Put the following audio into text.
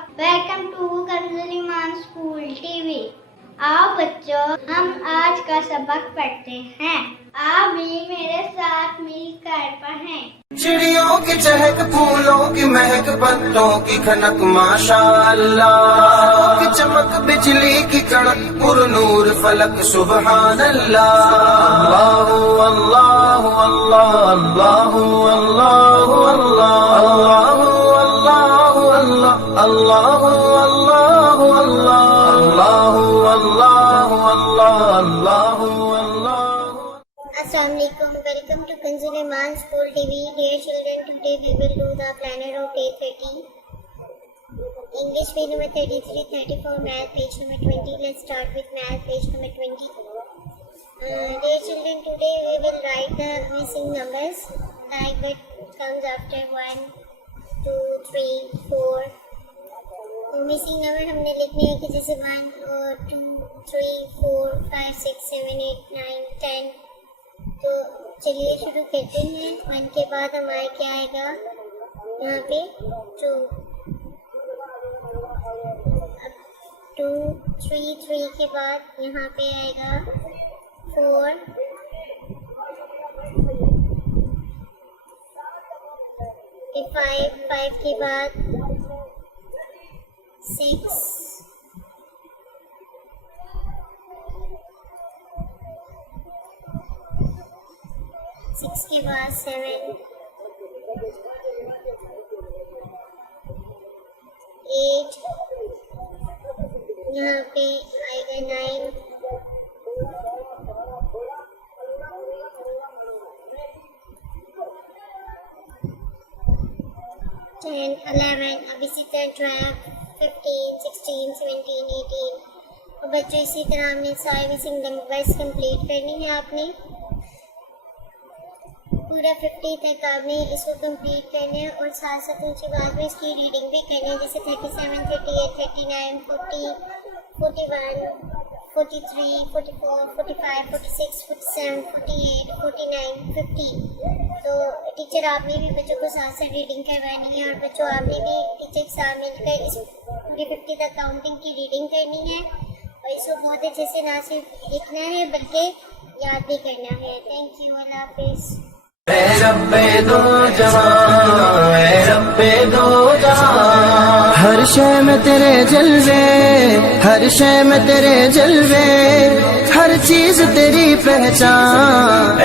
Welcome to Kanz Iman school TV. आओ बच्चों, हम आज का सबक पढ़ते हैं। आप भी मेरे साथ मिलकर पढ़ें। चिड़ियों की चहक, फूलों की महक, पत्तों की खनक, माशाअल्लाह की चमक, बिजली की कड़क, पुरनूर फलक, सुबहान अल्लाह। अल्लाहु अल्लाहु अल्लाह, अल्लाहु अल्लाहु अल्लाह, अल्लाहु अल्लाहु अल्लाह, अल्लाहु अल्लाहु अल्लाह, अल्लाहु अल्लाहु अल्लाह, अल्लाहु अल्लाह। Assalamu alaikum. Welcome to Kanz Iman School TV. Dear children, today we will do the planner of day 30. English page number 33, 34, math page number 20. Let's start with math page number 20. Dear children, today we will write the missing numbers like what comes after 1, 2, 3, 4. Missing number हमने लिखने हैं कि जैसे 1 और 2, 3, 4, 5, 6, 7, 8, 9, 10। तो चलिए शुरू करते हैं। 1 के बाद हमारे क्या आएगा, यहाँ पे 2, अब 2, 3 के बाद यहाँ पे आएगा 4, 5 के बाद 6, 6 के बाद 7, 8, यहाँ पे आएगा 9, 10, 11, अब इसी तरह 12, 15, 16, 17, 18। और बच्चों इसी तरह हमने सारे मिसिंग नंबर्स कंप्लीट करनी है। आपने पूरा 50 तक आपने इसको कंप्लीट करना है और साथ साथ ऊँची बात में इसकी रीडिंग भी करनी है, जैसे 37, 38, 39, 40, 41, 43, 44, 45, 46, 47, 48, 49, 50। तो टीचर आपने भी बच्चों को साथ साथ रीडिंग करवानी है और बच्चों आपने भी टीचर के साथ मिलकर इस पूरी 50 तक काउंटिंग की रीडिंग करनी है और इसको बहुत अच्छे से ना सिर्फ लिखना है बल्कि याद भी करना है। थैंक यू, अल्लाह हाफिज़। हर शय में तेरे जलवे, हर शय में तेरे जलवे, हर चीज तेरी पहचान।